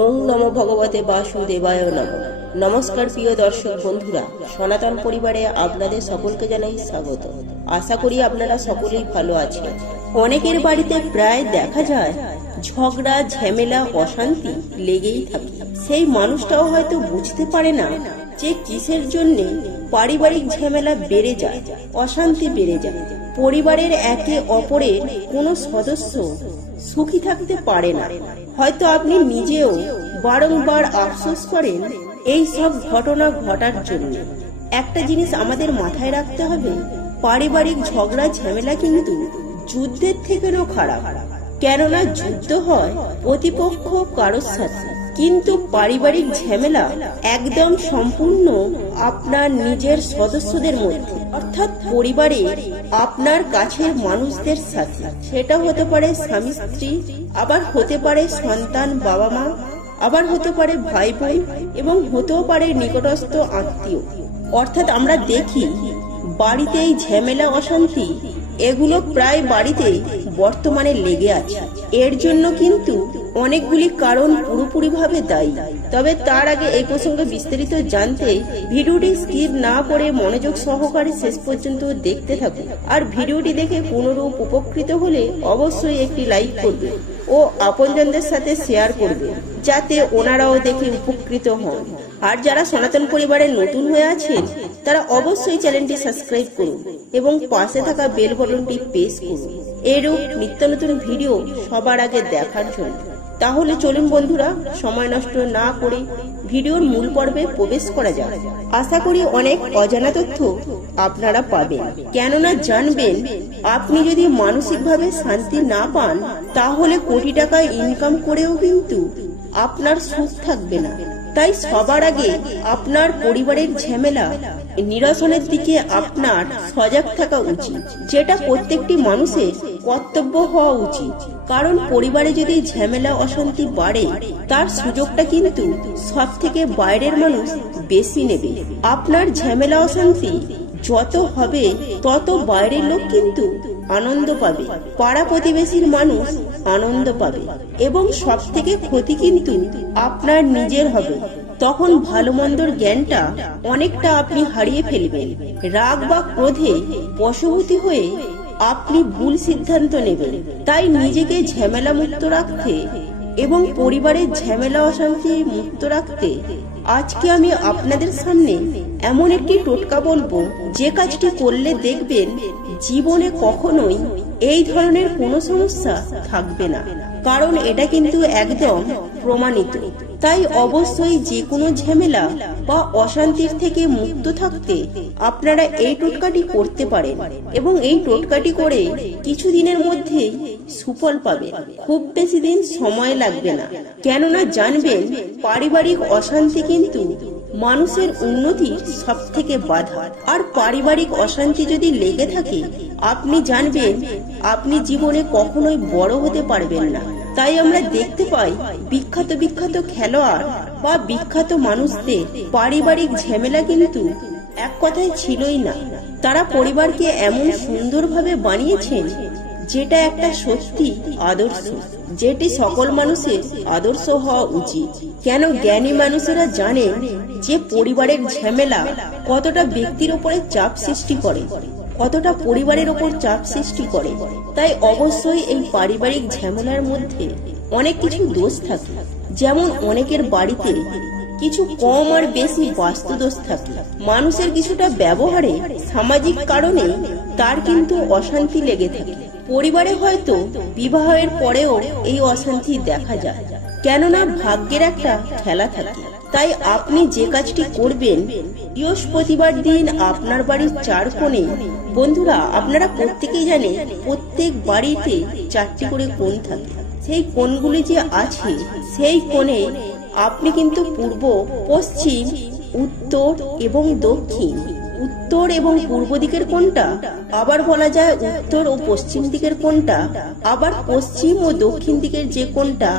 ওং নমো ভগবতে বাসুদেবায় নমঃ। নমস্কার প্রিয় দর্শক বন্ধুরা, সনাতন পরিবারে আপনাদের সকলকে জানাই স্বাগত। আশা করি আপনারা সকলেই ভালো আছেন। অনেকের বাড়িতে প্রায় দেখা যায় ঝগড়া, ঝামেলা, অশান্তি লেগেই থাকে। সেই মানুষটাও হয়তো বুঝতে পারে না যে কিসের জন্য পারিবারিক ঝামেলা বেড়ে যায়, অশান্তি বেড়ে যায়। পরিবারের একে অপরের কোনো সদস্য সুখী থাকতে পারে না। হয়তো আপনি নিজেও বারংবার আফসোস করেন এই সব ঘটনা ঘটার জন্য। একটা জিনিস আমাদের মাথায় রাখতে হবে, পারিবারিক ঝগড়া ঝামেলা কিন্তু যুদ্ধের থেকেও খারাপ। কেননা যুদ্ধ হয় প্রতিপক্ষ কারোর সাথে, কিন্তু পারিবারিক ঝামেলা একদম সম্পূর্ণ আপনার নিজের সদস্যদের মধ্যে, অর্থাৎ পরিবারে আপনার কাছের মানুষদের সাথে। সেটা হতে পারে স্বামী স্ত্রী, আবার হতে পারে সন্তান বাবা মা, আবার হতে পারে ভাই বোন, এবং হতেও পারে নিকটস্থ আত্মীয়। অর্থাৎ আমরা দেখি বাড়িতে এই ঝামেলা অশান্তি এগুলো প্রায় বাড়িতে বর্তমানে লেগে আছে। এর জন্য কিন্তু অনেকগুলি কারণ পুরোপুরিভাবে দায়ী। তবে তার আগে এই প্রসঙ্গে বিস্তারিত জানতে ভিডিওটি স্কিপ না করে মনোযোগ সহকারে শেষ পর্যন্ত দেখতে থাকুন। আর ভিডিওটি দেখে কোনরূপ উপকৃত হলে অবশ্যই একটি লাইক করবে ও আপনজনদের সাথে শেয়ার করবে, যাতে ওনারাও দেখে উপকৃত হন। আর যারা সনাতন পরিবারে নতুন হয়ে আছেন তারা অবশ্যই চ্যানেলটি সাবস্ক্রাইব করুন এবং পাশে থাকা বেল বাটনটি প্রেস করুন এরূপ নিত্য নতুন ভিডিও সবার আগে দেখার জন্য। তাহলে চলুন বন্ধুরা, সময় নষ্ট না করে ভিডিওর মূল পর্বে প্রবেশ করা যাক। আশা করি অনেক অজানা তথ্য আপনারা পাবেন, কেননা জানবেন আপনি যদি মানসিকভাবে শান্তি না পান তাহলে কোটি টাকা ইনকাম করেও কিন্তু আপনার সুখ থাকবে না। তাই সবার আগে আপনার পরিবারের ঝামেলা নিরসনের দিকে আপনার সজাগ থাকা উচিত, যেটা প্রত্যেকটি মানুষের কর্তব্য হওয়া উচিত। কারণ পরিবারে যদি ঝামেলা অশান্তি বাড়ে তার সুযোগটা কিন্তু সব থেকে বাইরের মানুষ বেশি নেবে। আপনার ঝামেলা অশান্তি যত হবে তত বাইরের লোক কিন্তু আনন্দ পাবে, পাড়া প্রতিবেশীর মানুষ আনন্দ পাবে, এবং সব থেকে ক্ষতি কিন্তু আপনার নিজের হবে। তখন ভালো মন্দর জ্ঞানটা অনেকটা আপনি হারিয়ে ফেলবেন। রাগ বা ক্রোধে বশবর্তী হয়ে আপনি ভুল সিদ্ধান্ত নেবেন। তাই নিজেকে ঝামেলা মুক্ত রাখতে এবং পরিবারের ঝামেলা অশান্তি মুক্ত রাখতে আজকে আমি আপনাদের সামনে এমন একটি টোটকা বলবো, যে কাজটি করলে দেখবেন জীবনে কখনোই এই ধরনের কোনো সমস্যা থাকবে না। কারণ এটা কিন্তু একদম প্রমাণিত। তাই অবশ্যই যে কোনো ঝামেলা বা অশান্তির থেকে মুক্ত থাকতে আপনারা এই টোটকাটি করতে পারেন, এবং এই টোটকাটি করে কিছুদিনের মধ্যে সুফল পাবেন। খুব বেশি দিন সময় লাগবে না, কেননা জানবেন পারিবারিক অশান্তি কিন্তু মানুষের উন্নতির সব থেকে বাধা। আর পারিবারিক অশান্তি যদি লেগে থাকে আপনি জানবেন আপনি জীবনে কখনোই বড় হতে পারবেন না। তাই আমরা দেখতে পাই বিখ্যাত বিখ্যাত খেলোয়াড় বা বিখ্যাত মানুষদের পারিবারিক ঝামেলা কিন্তু এক কথায় ছিলই না। তারা পরিবারকে এমন সুন্দরভাবে বানিয়েছেন যেটা একটা সত্যি আদর্শ, যেটি সকল মানুষের আদর্শ হওয়া উচিত। কেন জ্ঞানী মানুষেরা জানেন যে পরিবারের ঝামেলা কতটা ব্যক্তির উপরে চাপ সৃষ্টি করে, কতটা পরিবারের উপর চাপ সৃষ্টি করে। তাই অবশ্যই এই পারিবারিক ঝামেলার মধ্যে অনেক কিছু দোষ থাকে। যেমন অনেকের বাড়িতে কিছু কম আর বেশি বাস্তু দোষ থাকে, মানুষের কিছুটা ব্যবহারে সামাজিক কারণে তার কিন্তু অশান্তি লেগে থাকে। পরিবারে হয়তো বিবাহের পরেও এই অশান্তি দেখা যায়, কেননা ভাগ্যের একটা খেলা থাকে। তাই আপনি যে কাজটি করবেন, বৃহস্পতিবার দিন আপনার বাড়ির চার কোণে, বন্ধুরা আপনারা প্রত্যেকেই জানেন প্রত্যেক বাড়িতে 4টি করে কোণ থাকে। সেই কোণগুলি যে আছে সেই কোণে আপনি কিন্তু পূর্ব, পশ্চিম, উত্তর এবং দক্ষিণ, উত্তর এবং পূর্ব দিকের কোণটা, আবার বলা যায় উত্তর ও পশ্চিম দিকের কোণটা, আবার পশ্চিম ও দক্ষিণ দিকের যে কোণটা,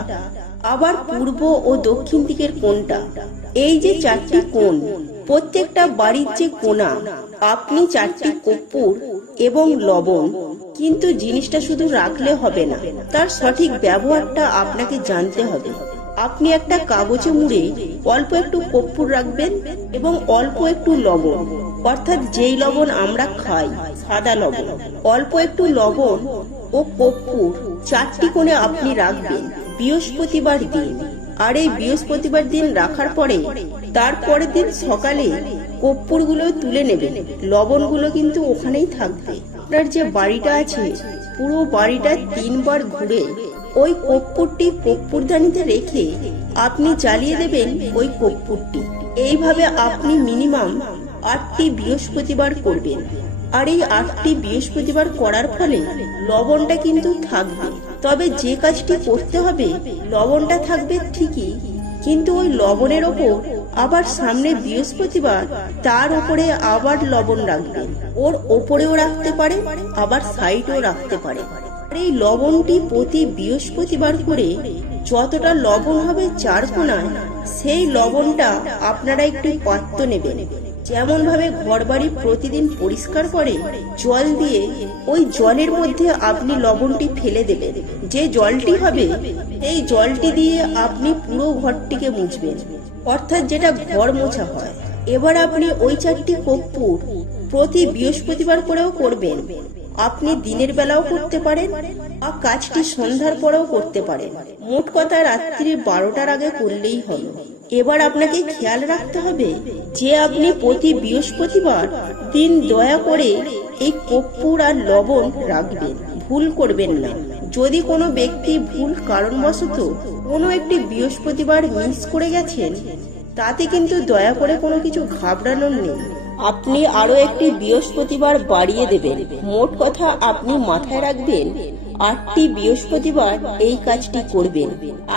আবার পূর্ব ও দক্ষিণ দিকের কোণটা, এই যে 4টি কোণ, প্রত্যেকটা বাড়ির যে কোণা আপনি 4টি কর্পূর এবং লবণ, কিন্তু জিনিসটা শুধু রাখলে হবে না, তার সঠিক ব্যবহারটা আপনাকে জানতে হবে। আপনি একটা কাগজে মুড়ে অল্প একটু কর্পূর রাখবেন এবং অল্প একটু লবণ, অর্থাৎ যেই লবণ আমরা খাই সাদা লবণ, অল্প একটু লবণ ও কর্পূর 4টি কোণে আপনি রাখবেন বৃহস্পতিবার দিন। আর এই বৃহস্পতিবার দিন রাখার পরে তারপরের দিন সকালে কর্পূরগুলো তুলে নেবেন, লবণগুলো কিন্তু ওখানেই থাকবে। আপনার যে বাড়িটা আছে পুরো বাড়িটা 3 বার ঘুরে ওই কর্পূরটি কর্পূরদানিতে রেখে আপনি জ্বালিয়ে দেবেন ওই কর্পূরটি। এইভাবে আপনি মিনিমাম 8টি বৃহস্পতিবার করবেন। আর এই 8টি বৃহস্পতিবার করার ফলে লবণটা কিন্তু থাকবে। তবে যে কাজটি করতে হবে লবণটা থাকবে ঠিকই, কিন্তু ওই লবণের ওপর আবার সামনে বৃহস্পতিবার তার উপরে আবার লবণ রাখবেন। ওর ওপরেও রাখতে পারে আবার সাইডেও রাখতে পারে। এই লবণটি প্রতি বৃহস্পতিবার করে যতটা লবণ হবে 4 কোণায়, সেই লবণটা আপনারা একটু পাত্র নেবেন। যেমন ভাবে ঘরবাড়ি প্রতিদিন পরিষ্কার করে জল দিয়ে, ওই জলের মধ্যে আপনি লবণটি ফেলে দেবেন। যে জলটি হবে এই জলটি দিয়ে আপনি পুরো ঘরটিকে মুছবেন, অর্থাৎ যেটা ঘর মোছা হয়। এবার আপনি ওই 4টি কর্পূর প্রতি বৃহস্পতিবার করেও করবেন। আপনি দিনের বেলাও করতে পারেন আর কাজটি সন্ধ্যার পরেও করতে পারেন। মোট কথা রাত্রি 12টার আগে করলেই হবে। এবার আপনাকে খেয়াল রাখতে হবে যে আপনি প্রতি বৃহস্পতিবার দিন দয়া করে এই কর্পূর আর লবণ রাখবেন, ভুল করবেন না। যদি কোনো ব্যক্তি ভুল কারণবশত কোনো একটি বৃহস্পতিবার মিস করে গেছেন, তাতে কিন্তু দয়া করে কোনো কিছু ঘাবড়ানোর নেই। আপনি আরো একটি বৃহস্পতিবার বাড়িয়ে দেবেন। মোট কথা আপনি মাথায় রাখবেন 8টি বৃহস্পতিবার এই কাজটি করবেন।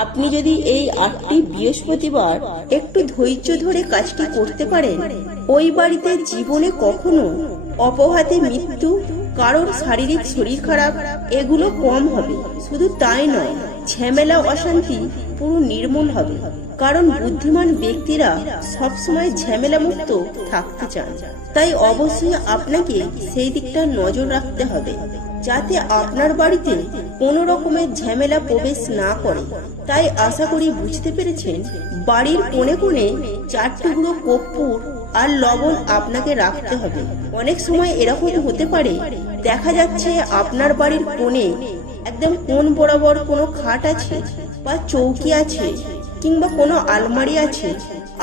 আপনি যদি এই 8টি বৃহস্পতিবার একটু ধৈর্য ধরে কাজটি করতে পারেন, ওই বাড়িতে জীবনে কখনো অপঘাতে মৃত্যু, কারোর শারীরিক শরীর খারাপ এগুলো কম হবে। শুধু তাই নয়, ঝামেলা অশান্তি পুরো নির্মূল হবে। কারণ বুদ্ধিমান ব্যক্তিরা সবসময় ঝামেলা মুক্ত থাকতে চান। তাই অবশ্যই আপনাকে সেই দিকটা নজর রাখতে হবে যাতে আপনার বাড়িতে কোনো রকমের ঝামেলা প্রবেশ না করে। তাই আশা করি বুঝতে পেরেছেন, বাড়ির কোণে কোণে 4 টুকরো কর্পূর আর লবণ আপনাকে রাখতে হবে। অনেক সময় এরকম হতে পারে, দেখা যাচ্ছে আপনার বাড়ির কোণে একদম কোণ বরাবর কোনো খাট আছে বা চৌকি আছে কিংবা কোনো আলমারি আছে,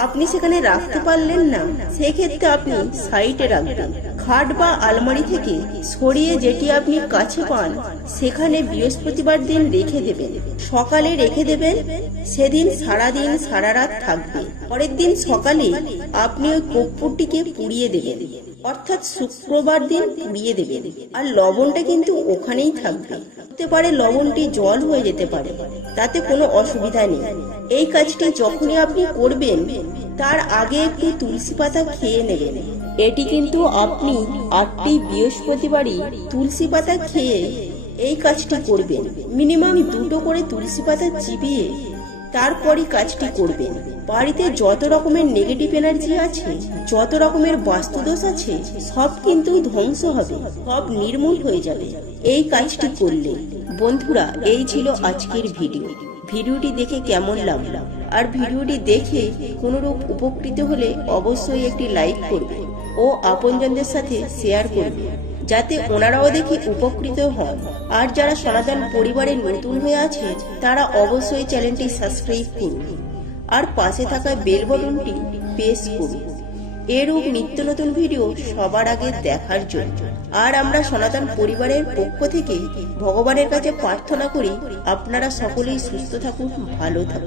আপনি সেখানে রাখতে পারলেন না। সেক্ষেত্রে আপনি সাইডে রাখবেন। খাট বা আলমারি থেকে সরিয়ে যেটি আপনি কাছে পান সেখানে বৃহস্পতিবার দিন রেখে দেবেন। সকালে রেখে দেবেন, সেদিন সারাদিন সারা রাত থাকবে। পরের দিন সকালে আপনি ওই কর্পূরটিকে পুড়িয়ে দেবেন, অর্থাৎ শুক্রবার দিন পুড়িয়ে দেবেন। আর লবণটা কিন্তু ওখানেই থাকবে। হতে পারে লবণটি জল হয়ে যেতে পারে, তাতে কোনো অসুবিধা নেই। এই কাজটি যখনই আপনি করবেন তার আগে একটু তুলসী পাতা খেয়ে নেবেন। এটি কিন্তু আপনি 8টি বৃহস্পতিবারই তুলসী পাতা খেয়ে এই কাজটি করবেন। মিনিমাম 2টো করে তুলসী পাতা চিবিয়ে তারপরই কাজটি করবেন। বাড়িতে যত রকমের নেগেটিভ এনার্জি আছে, যত রকমের বাস্তুদোষ আছে, সব কিন্তু ধ্বংস হবে, সব নির্মূল হয়ে যাবে এই কাজটি করলে। বন্ধুরা, এই ছিল আজকের ভিডিও। ভিডিওটি দেখে কেমন লাগলো? আর ভিডিওটি দেখে কোনরূপ উপকৃত হলে অবশ্যই একটি লাইক করবে ও আপনজনদের সাথে শেয়ার করবে, যাতে ওনারাও দেখে উপকৃত হন। আর যারা সনাতন পরিবারে নতুন হয়ে আছে তারা অবশ্যই চ্যানেলটি সাবস্ক্রাইব করুন আর পাশে থাকা বেল বাটনটি প্রেস করুন এরূপ নিত্য নতুন ভিডিও সবার আগে দেখার জন্য। আর আমরা সনাতন পরিবারের পক্ষ থেকে ভগবানের কাছে প্রার্থনা করি আপনারা সকলেই সুস্থ থাকুন, ভালো থাকুন।